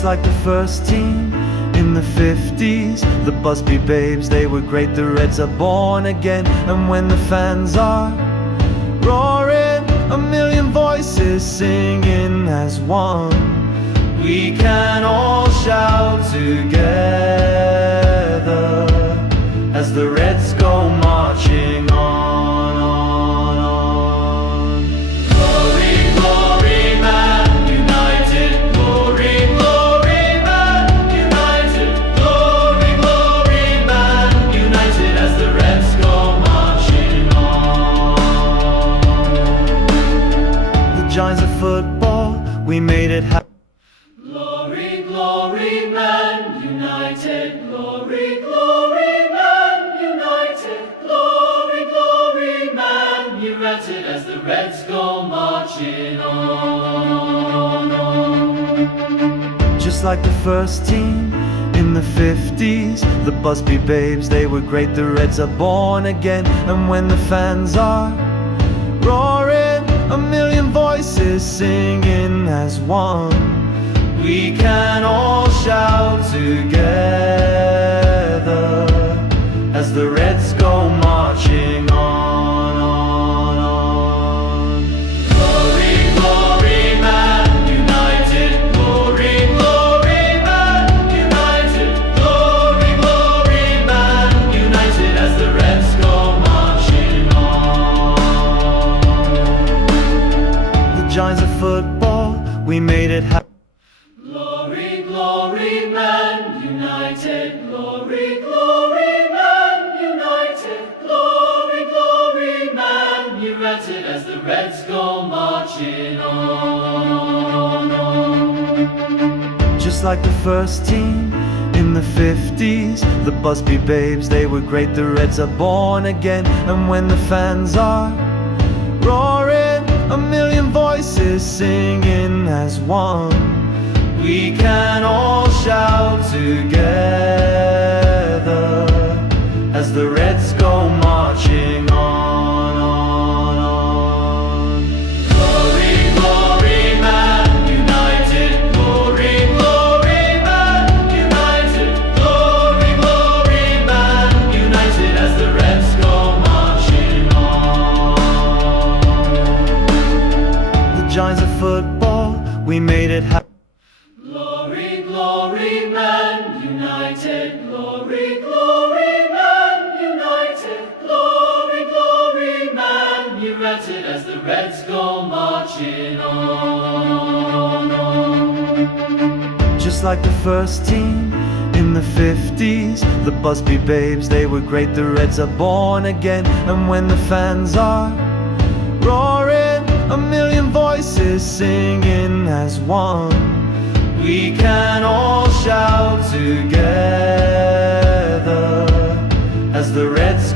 Just like the first team in the 50s, the Busby Babes, they were great. The Reds are born again. And when the fans are roaring, a million voices singing as one, we can all shout together as the Reds go marching on, on, on. Glory, glory, Man United. Glory, glory, Man United. Glory, glory, Man United, as the Reds go marching on. The Giants of football, we made it happen. Glory, glory, Man United. Glory, glory, Man United. Glory, glory, Man United, as the Reds go marching on, on. Just like the first team in the 50s, the Busby Babes, they were great. The Reds are born again. And when the fans are roaring, a million voices singing as one, we can all shout together as the Reds go marching on, on, on. Glory, glory, Man United. Glory, glory, Man United. Glory, glory, Man United, as the Reds go marching on. The Giants of football, we made it happen. Glory, glory, Man United. Glory, glory, Man United. Glory, glory, Man United, as the Reds go marching on, on. Just like the first team in the 50s, the Busby Babes, they were great. The Reds are born again. And when the fans are roaring, a million voices singing as one, we can all shout together as the Reds go marching on, on, on. Glory, glory, Man United. Glory, glory, Man United. Glory, glory, Man United, as the Reds go marching on. The Giants of football, we made it happen. Glory, glory, Man United. Glory, glory, Man United. Glory, glory, Man United, as the Reds go marching on, on. Just like the first team in the 50s, the Busby Babes, they were great. The Reds are born again. And when the fans are roaring, a million voices singing as one, we can all shout together as the Reds